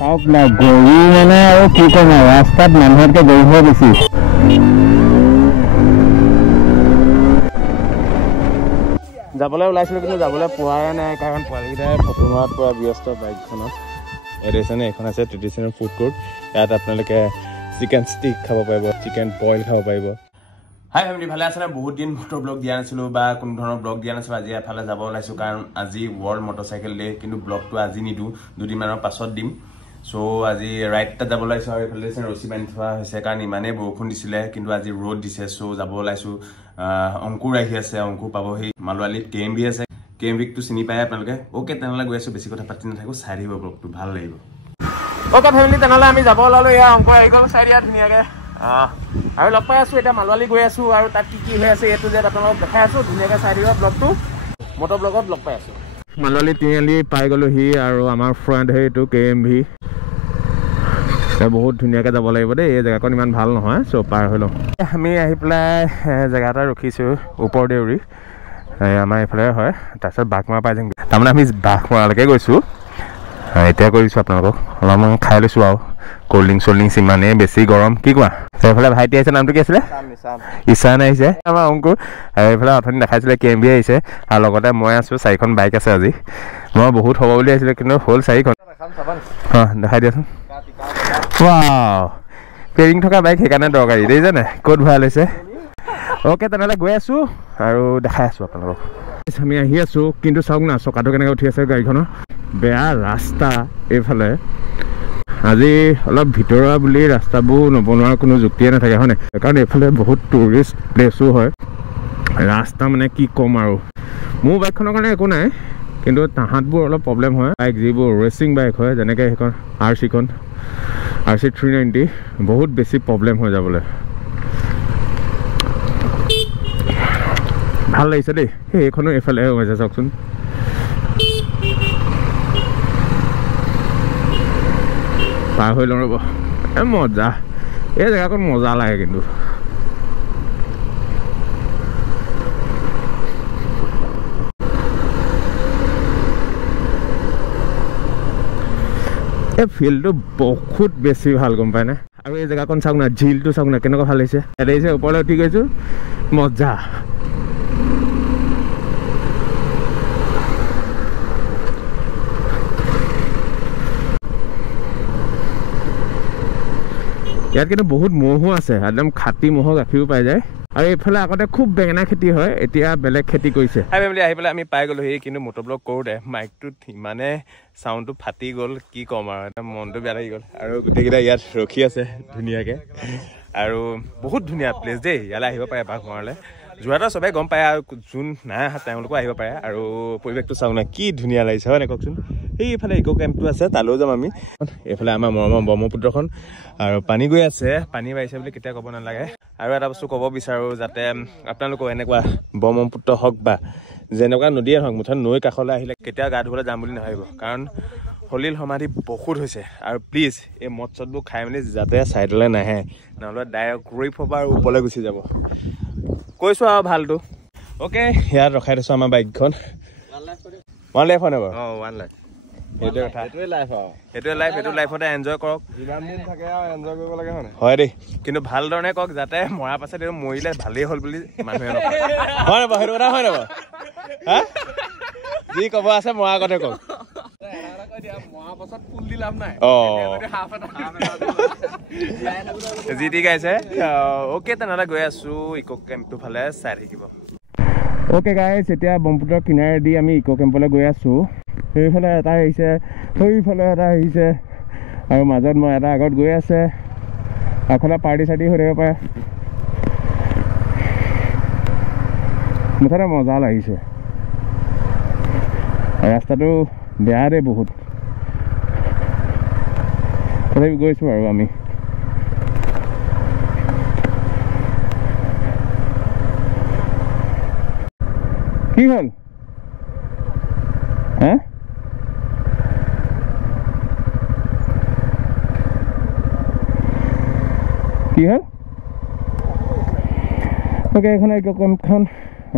চাওক না গৰু মানে আৰু কি ক'ম আৰু ৰাস্তাত মানুহতকৈ গৰুহে বেছি যাবলৈ ওলাইছিলোঁ কিন্তু যাবলৈ পোৱা নাই কাৰণ পোৱালিকেইটাই ফটো মৰাত পৰা ব্যস্ত বাইকখনত এডেচনে এখন আছে ট্ৰেডিশ্যনেল ফুড কোৰ্ট ইয়াত আপোনালোকে চিকেন ষ্টিক খাব পাৰিব চিকেন বইল খাব পাৰিব হাই ফেমিলি ভালে আছে বহুত দিন মটৰ ব্লগ দিয়া নাছিলোঁ বা কোনো ধৰণৰ ব্লগ দিয়া নাছিলোঁ আজি এফালে যাব ওলাইছোঁ কাৰণ আজি ৱৰ্ল্ড মটৰচাইকেল ডে কিন্তু ব্লগটো আজি নিদিওঁ দুদিনমানৰ পাছত দিম চ' আজি ৰাইড এটা যাব ওলাইছোঁ আৰু এইফালে ৰছী বান্ধি থোৱা হৈছে কাৰণ ইমানেই বৰষুণ দিছিলে কিন্তু আজি ৰ'দ দিছে চ' যাব ওলাইছোঁ অংকুৰ আহি আছে অংকুৰ পাবহি মালোৱালীত KMB আছে KMBটো চিনি পায় আপোনালোকে অ'কে তেনেহ'লে গৈ আছোঁ বেছি কথা পাতি নাথাকোঁ চাই দিব ব্লগটো ভাল লাগিব অ'কে ফেমিলি তেনেহ'লে আমি যাব ওলালোঁ এয়া অংকুৰ আহি গ'ল চাই দিয়া ধুনীয়াকৈ আৰু লগ পাই আছোঁ এতিয়া মালোৱালী গৈ আছোঁ আৰু তাত কি হৈ আছে এইটো যে আপোনালোকক দেখাই আছোঁ ধুনীয়াকৈ চাই দিব ব্লগটো মটৰ ব্লগত লগ পাই আছোঁ মালোৱালী তিনিআলি পাই গ'লোহি আৰু আমাৰ ফ্ৰেণ্ড সেইটো KMB বহুত ধুনীয়াকৈ যাব লাগিব দেই এই জেগাকণ ইমান ভাল নহয় চ' পাৰ হৈ লওঁ আমি আহি পেলাই জেগা এটা ৰখিছোঁ ওপৰ দেউৰী আমাৰ এইফালে হয় তাৰপিছত বাঘমৰা পাই যাম তাৰমানে আমি বাঘমৰালৈকে গৈছোঁ এতিয়া কৰিছোঁ আপোনালোকক অলপমান খাই লৈছোঁ আৰু ক'ল্ড ড্ৰিংকছ ইমানেই বেছি গৰম কি কোৱা এইফালে ভাইটি আহিছে নামটো কি আছিলে ঈশান আহিছে আমাৰ অংকুৰ আৰু এইফালে অথনি দেখাইছিলে KMB আহিছে আৰু লগতে মই আছোঁ 4খন বাইক আছে আজি মই বহুত হ'ব বুলি আহিছিলোঁ কিন্তু হ'ল 4খন দেখাই দিয়াচোন ৱাও কেৰিং থকা বাইক সেইকাৰণে দৰকাৰী দেই জানে ক'ত ভাল হৈছে অ'কে তেনেহ'লে গৈ আছোঁ আৰু দেখাই আছোঁ আপোনালোকক আমি আহি আছোঁ কিন্তু চাওক না চকাটো কেনেকৈ উঠি আছে গাড়ীখনৰ বেয়া ৰাস্তা এইফালে আজি অলপ ভিতৰুৱা বুলি ৰাস্তাবোৰ নবনোৱাৰ কোনো যুক্তিয়ে নাথাকে হয়নে কাৰণ এইফালে বহুত টুৰিষ্ট প্লেচো হয় ৰাস্তা মানে কি ক'ম আৰু মোৰ বাইকখনৰ কাৰণে একো নাই কিন্তু তাহাঁতবোৰ অলপ প্ৰব্লেম হয় বাইক যিবোৰ ৰেচিং বাইক হয় যেনেকৈ সেইখন RC 390 বহুত বেছি প্ৰব্লেম হৈ যাবলৈ ভাল লাগিছে দেই সেইখনো এইফালে হৈছে চাওকচোন পাৰ হৈ লওঁ ৰ'ব মজা এই জেগাকণ মজা লাগে কিন্তু এই ফিল্ডটো বহুত বেছি ভাল গম পায়নে আৰু এই জেগাকণ চাওক না ঝিলটো চাওক না কেনেকুৱা ভাল লাগিছে ইয়াত আহিছে ওপৰলৈ উঠি গৈছোঁ মজা ইয়াত কিন্তু বহুত মহো আছে একদম খাটি মহৰ গাখীৰো পাই যায় আৰু এইফালে আগতে খুব বেঙেনা খেতি হয় এতিয়া বেলেগ খেতি কৰিছে হাই ফেমিলি আহি পেলাই আমি পাই গ'লোহি কিন্তু মটৰ ব্লগ কৰোঁতে মাইকটোত ইমানে চাউণ্ডটো ফাটি গ'ল কি ক'ম আৰু এটা মনটো বেয়া লাগি গ'ল আৰু গোটেইকেইটা ইয়াত ৰখি আছে ধুনীয়াকৈ আৰু বহুত ধুনীয়া প্লেচ দেই ইয়ালৈ আহিব পাৰে বাঘমৰালৈ যোৱাটো চবেই গম পায় আৰু যোন নাই অহা তেওঁলোকো আহিব পাৰে আৰু পৰিৱেশটো চাওঁ না কি ধুনীয়া লাগিছে হয় নাই কওকচোন সেইফালে ইক' কেম্পটো আছে তালৈও যাম আমি এইফালে আমাৰ মৰমৰ ব্ৰহ্মপুত্ৰখন আৰু পানী গৈ আছে পানী বাঢ়িছে বুলি কেতিয়া ক'ব নালাগে আৰু এটা বস্তু ক'ব বিচাৰোঁ যাতে আপোনালোকক এনেকুৱা ব্ৰহ্মপুত্ৰ হওক বা যেনেকুৱা নদীয়ে হওক মুঠতে নৈ কাষলৈ আহিলে কেতিয়া গা ধুবলৈ যাম বুলি নাভাবিব কাৰণ সলিল সমাধি বহুত হৈছে আৰু প্লিজ এই মদ চদবোৰ খাই মেলি যাতে ছাইডলৈ নাহে নহ'লে ডাইৰেক্ট ৰেপ হ'ব আৰু ওপৰলৈ গুচি যাব কৈছোঁ আৰু ভালটো অ'কে ইয়াত ৰখাই থৈছোঁ আমাৰ বাইকখন 1 লাইফ হয় নাই বাৰু 1 লাইফ সেইটোৱে কথা সেইটোৱে লাইফ সেইটো লাইফতে এনজয় কৰক যিমান দিন থাকে আৰু এনজয় কৰিব লাগে হয় দেই কিন্তু ভাল ধৰণে কওক যাতে মৰাৰ পাছত এইটো মৰিলে ভালেই হ'ল বুলি মানুহে নকয় হয় নাই বাৰু সেইটো কথা হয় নাই বাৰু হা যি ক'ব আছে মৰাৰ আগতে কওক যি ঠিক আছে অ'কে তেনেহ'লে গৈ আছোঁ ইক' কেম্পটোৰ ফালে চাই থাকিব অ'কে গাইজ এতিয়া ব্ৰহ্মপুত্ৰৰ কিনাৰেদি আমি ইক' কেম্পলৈ গৈ আছোঁ সেইফালে এটা আহিছে সেইফালে এটা আহিছে আৰু মাজত মই এটা আগত গৈ আছে আগফালে পাৰ্টি চাৰ্টি হৈ থাকিব পাৰে মুঠতে মজা লাগিছে ৰাস্তাটো বেয়া দেই বহুত তথাপি গৈছোঁ আৰু আমি কি হ'ল হা কি হ'ল অ'কে এইখন ইক' কেম্পখন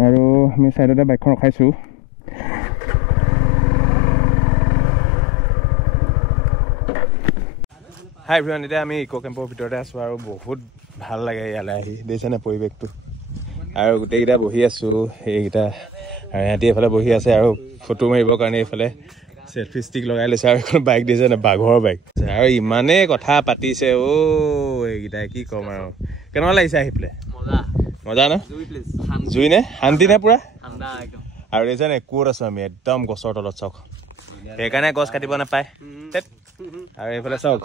আৰু আমি চাইডতে বাইকখন ৰখাইছোঁ হাই এভৰিৱান, এতিয়া আমি ইক' কেম্পৰ ভিতৰতে আছোঁ আৰু বহুত ভাল লাগে ইয়ালৈ আহি, দেখিছেনে পৰিৱেশটো। আৰু গোটেইকেইটা বহি আছোঁ, সেইকেইটা আৰু সিহঁতি এইফালে বহি আছে আৰু ফটো মাৰিবৰ কাৰণে এইফালে চেলফি ষ্টিক লগাই লৈছে আৰু এখন বাইক দিছে নে, বাঘৰ বাইক। আৰু ইমানেই কথা পাতিছে এইকেইটাই, কি ক'ম আৰু। কেনেকুৱা লাগিছে আহি পেলাই? মজা ন? জুই নে? শান্তি নে পুৰা? আৰু দেখিছেনে ক'ত আছোঁ আমি, একদম গছৰ তলত চাওক। সেইকাৰণে গছ কাটিব নাপায়। আৰু এইফালে চাওক,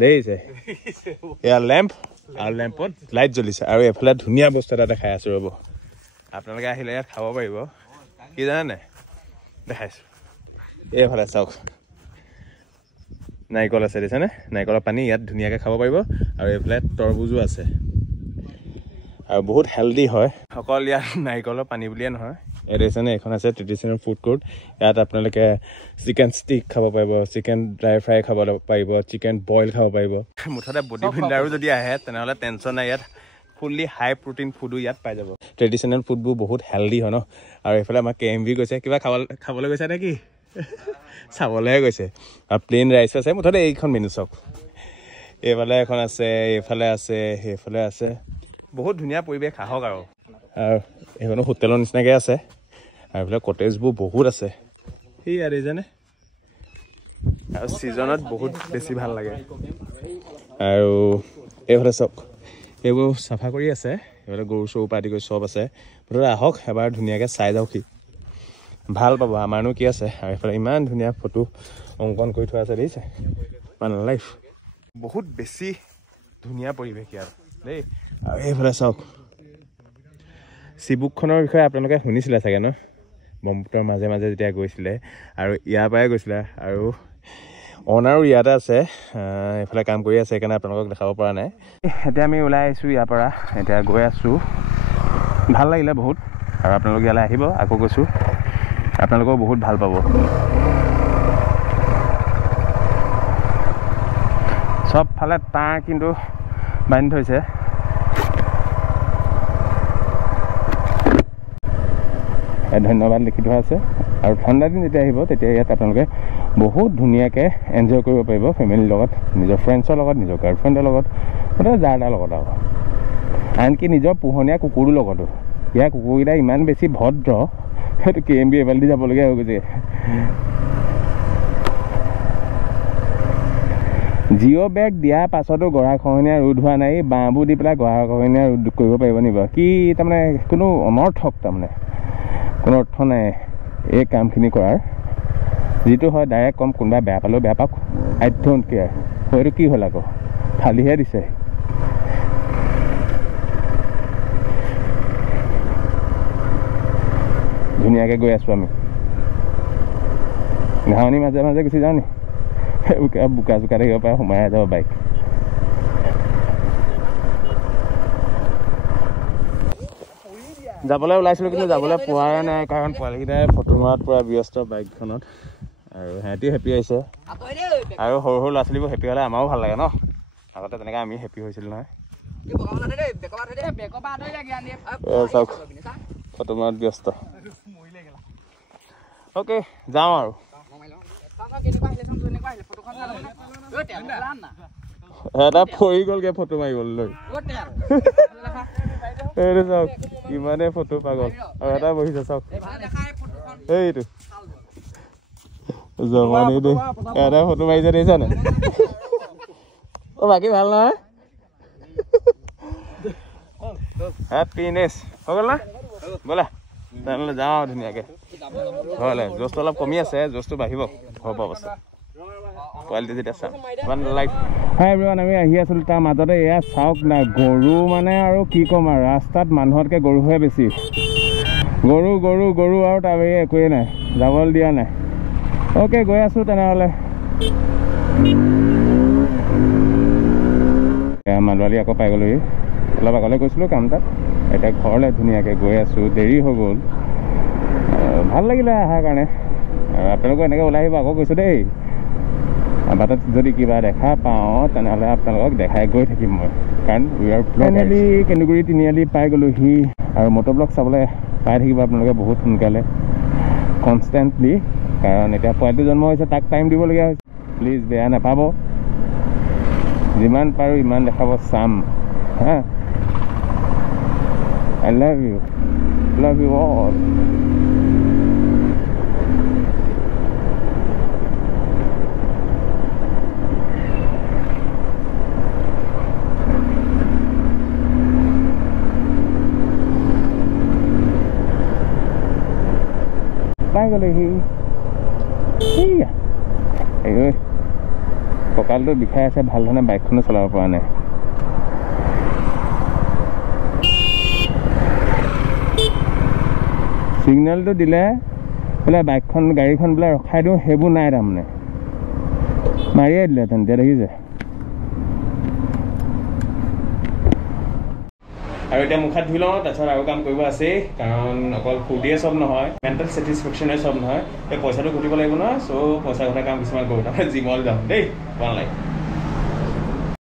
দেখিছে এয়া লেম্প আৰু লেম্পত লাইট জ্বলিছে। আৰু এইফালে ধুনীয়া বস্তু এটা দেখাই আছো, ৰ'ব আপোনালোকে আহিলে ইয়াত খাব পাৰিব। কি জানে নাই, দেখাইছো। এইফালে চাওক, নাৰিকল আছে, দেখিছেনে? নাৰিকলৰ পানী ইয়াত ধুনীয়াকৈ খাব পাৰিব। আৰু এইফালে তৰবুজো আছে আৰু বহুত হেল্ডি হয়। অকল ইয়াত নাৰিকলৰ পানী বুলিয়ে নহয়, ইয়াত দেখিছেনে এইখন আছে ট্ৰেডিশ্যনেল ফুড কোৰ্ট। ইয়াত আপোনালোকে চিকেন ষ্টিক খাব পাৰিব, চিকেন ড্ৰাই ফ্ৰাই খাব পাৰিব, চিকেন বইল খাব পাৰিব। মুঠতে বডি বিল্ডাৰো যদি আহে তেনেহ'লে টেনশ্যন নাই, ইয়াত ফুল্লি হাই প্ৰটিন ফুডো ইয়াত পাই যাব। ট্ৰেডিশ্যনেল ফুডবোৰ বহুত হেল্ডি হয় ন। আৰু এইফালে আমাৰ KMV গৈছে, কিবা খাবলৈ গৈছে নে কি? চাবলৈহে গৈছে। আৰু প্লেইন ৰাইচ আছে, মুঠতে এইখন মেনু চাওক। এইফালে এখন আছে, এইফালে আছে, সেইফালে আছে। বহুত ধুনীয়া পৰিৱেশ, আহক। আৰু এইখনো হোটেলৰ নিচিনাকৈ আছে। আৰু এইফালে কটেজবোৰ বহুত আছে, সেয়া দেখিছেনে? আৰু ছিজনত বহুত বেছি ভাল লাগে। আৰু এইফালে চাওক, এইবোৰ চাফা কৰি আছে। এইফালে গৰু চৰু পৰা আদি কৰি চব আছে। মুঠতে আহক এবাৰ ধুনীয়াকৈ চাই যাওকহি, ভাল পাব। আমাৰনো কি আছে। আৰু এইফালে ইমান ধুনীয়া ফটো অংকন কৰি থোৱা আছে, দেখিছে? মানে লাইফ বহুত বেছি ধুনীয়া পৰিৱেশ ইয়াত দেই। আৰু এইফালে চাওক, চিবুকখনৰ বিষয়ে আপোনালোকে শুনিছিলে চাগে ন? ব্ৰহ্মপুত্ৰৰ মাজে মাজে যেতিয়া গৈছিলে আৰু ইয়াৰ পৰাই গৈছিলে। আৰু অনাৰো ইয়াতে আছে, এইফালে কাম কৰি আছে, সেইকাৰণে আপোনালোকক দেখাব পৰা নাই। এতিয়া আমি ওলাই আহিছোঁ ইয়াৰ পৰা, এতিয়া গৈ আছোঁ। ভাল লাগিলে বহুত। আৰু আপোনালোক ইয়ালৈ আহিব, আকৌ গৈছোঁ, আপোনালোকেও বহুত ভাল পাব। চবফালে তাঁৰ কিন্তু বান্ধি থৈছে। ধন্যবাদ লিখি থোৱা আছে। আৰু ঠাণ্ডা দিন যেতিয়া আহিব তেতিয়া ইয়াত আপোনালোকে বহুত ধুনীয়াকৈ এনজয় কৰিব পাৰিব, ফেমিলিৰ লগত, নিজৰ ফ্ৰেণ্ডছৰ লগত, নিজৰ গাৰ্লফ্ৰেণ্ডৰ লগত, মুঠতে যাৰ তাৰ লগত। আৰু আনকি নিজৰ পোহনীয়া কুকুৰৰ লগতো। ইয়াৰ কুকুৰকেইটা ইমান বেছি ভদ্ৰ, সেইটো KMB এবাল্টি যাবলগীয়া হৈ গৈছে। জিঅ' বেগ দিয়াৰ পাছতো গৰাখহনীয়া ৰোধ হোৱা নাই। বাঁহবোৰ দি পেলাই গৰাখহনীয়া ৰোধ কৰিব পাৰিব নি বাৰু? কি তাৰমানে কোনো অনৰ্থক, তাৰমানে কোনো অৰ্থ নাই এই কামখিনি কৰাৰ। যিটো হয় ডাইৰেক্ট কম, কোনোবাই বেয়া পালেও বেয়া পাওক, আই ডোণ্ট কেয়াৰ। হয়তো কি হ'ল, আকৌ ফালিহে দিছে। ধুনীয়াকৈ গৈ আছোঁ আমি। ঘাঁহনি মাজে মাজে গুচি যাওঁ নি, বোকা চোকা থাকিব পাৰে, সোমাই যাব বাইক। যাবলৈ ওলাইছিলোঁ কিন্তু যাবলৈ পোৱা নাই, কাৰণ পোৱালিকেইটাই ফটো মৰাত পূৰা ব্যস্ত বাইকখনত। আৰু সিহঁতিও হেপী হৈছে। আৰু সৰু সৰু ল'ৰা ছোৱালীবোৰ হেপী হ'লে আমাৰো ভাল লাগে ন। আগতে তেনেকৈ আমি হেপী হৈছিলোঁ নহয়। চাওক, ফটো মৰাত ব্যস্ত। অ'কে, যাওঁ আৰু। এটা পৰি গ'লগে ফটো মাৰিবলৈ। এইটো চাওক, ইমানেই ফটো পাগল। আৰু এটা বহিছে চাওক, এইটো জমনি দেই, এটা ফটো মাৰিছে, দেখিছা নাই? বাকী ভাল নহয়? হেপিনেছ হৈ গ'ল না? ব'লা তেনেহ'লে যাওঁ আৰু ধুনীয়াকৈ ঘৰলৈ। জ'চটো অলপ কমি আছে, জ'চটো বাঢ়িব হ'ব অৱস্থা কোৱালিটি যেতিয়া চাম। হাই এভৰিৱান, আমি আহি আছিলোঁ তাৰ মাজতে এয়া চাওক না, গৰু মানে আৰু কি ক'ম আৰু, ৰাস্তাত মানুহতকৈ গৰুহে বেছি। গৰু গৰু গৰু আৰু তাৰ বাহিৰে একোৱেই নাই, যাবলৈ দিয়া নাই। অ'কে, গৈ আছোঁ তেনেহ'লে। মালোৱালি আকৌ পাই গ'লোহি। অলপ আগলৈ গৈছিলোঁ কাম তাত, এতিয়া ঘৰলৈ ধুনীয়াকৈ গৈ আছোঁ। দেৰি হৈ গ'ল, ভাল লাগিলে অহাৰ কাৰণে। আৰু আপোনালোকে এনেকৈ ওলাই আহিব, আকৌ গৈছোঁ দেই। বাটত যদি কিবা দেখা পাওঁ তেনেহ'লে আপোনালোকক দেখাই গৈ থাকিম মই, কাৰণ উই আৰ ফাইনেলি কেন্দুগুৰি তিনিআলি পাই গ'লোহি। আৰু মটৰব্লগ চাবলৈ পাই থাকিব আপোনালোকে বহুত সোনকালে, কনষ্টেণ্টলি, কাৰণ এতিয়া পোৱালিটো জন্ম হৈছে, তাক টাইম দিবলগীয়া হৈছে। প্লিজ বেয়া নাপাব যিমান পাৰোঁ ইমান দেখাব চাম হা I love you all পাই গ'লেহি এইয়া এই কঁকালটো বিষাই আছে ভাল ধৰণে বাইকখনো চলাব পৰা নাই সিগনেলটো দিলে বোলে বাইকখন গাড়ীখন বোলে ৰখাই দিওঁ সেইবোৰ নাই তাৰমানে মাৰিয়ে দিলে তেন্তে দেখিছে আৰু এতিয়া মুখ হাত ধুই লওঁ তাৰপিছত আৰু কাম কৰিব আছেই কাৰণ অকল ফূৰ্তিয়ে চব নহয় মেণ্টেল ছেটিছফেকশ্যনে চব নহয় এই পইচাটো ঘটিব লাগিব নহয় চ' পইচা ঘটা কাম কিছুমান কৰোঁ তাৰমানে জিমলৈ যাওঁ দেই ভাল লাগে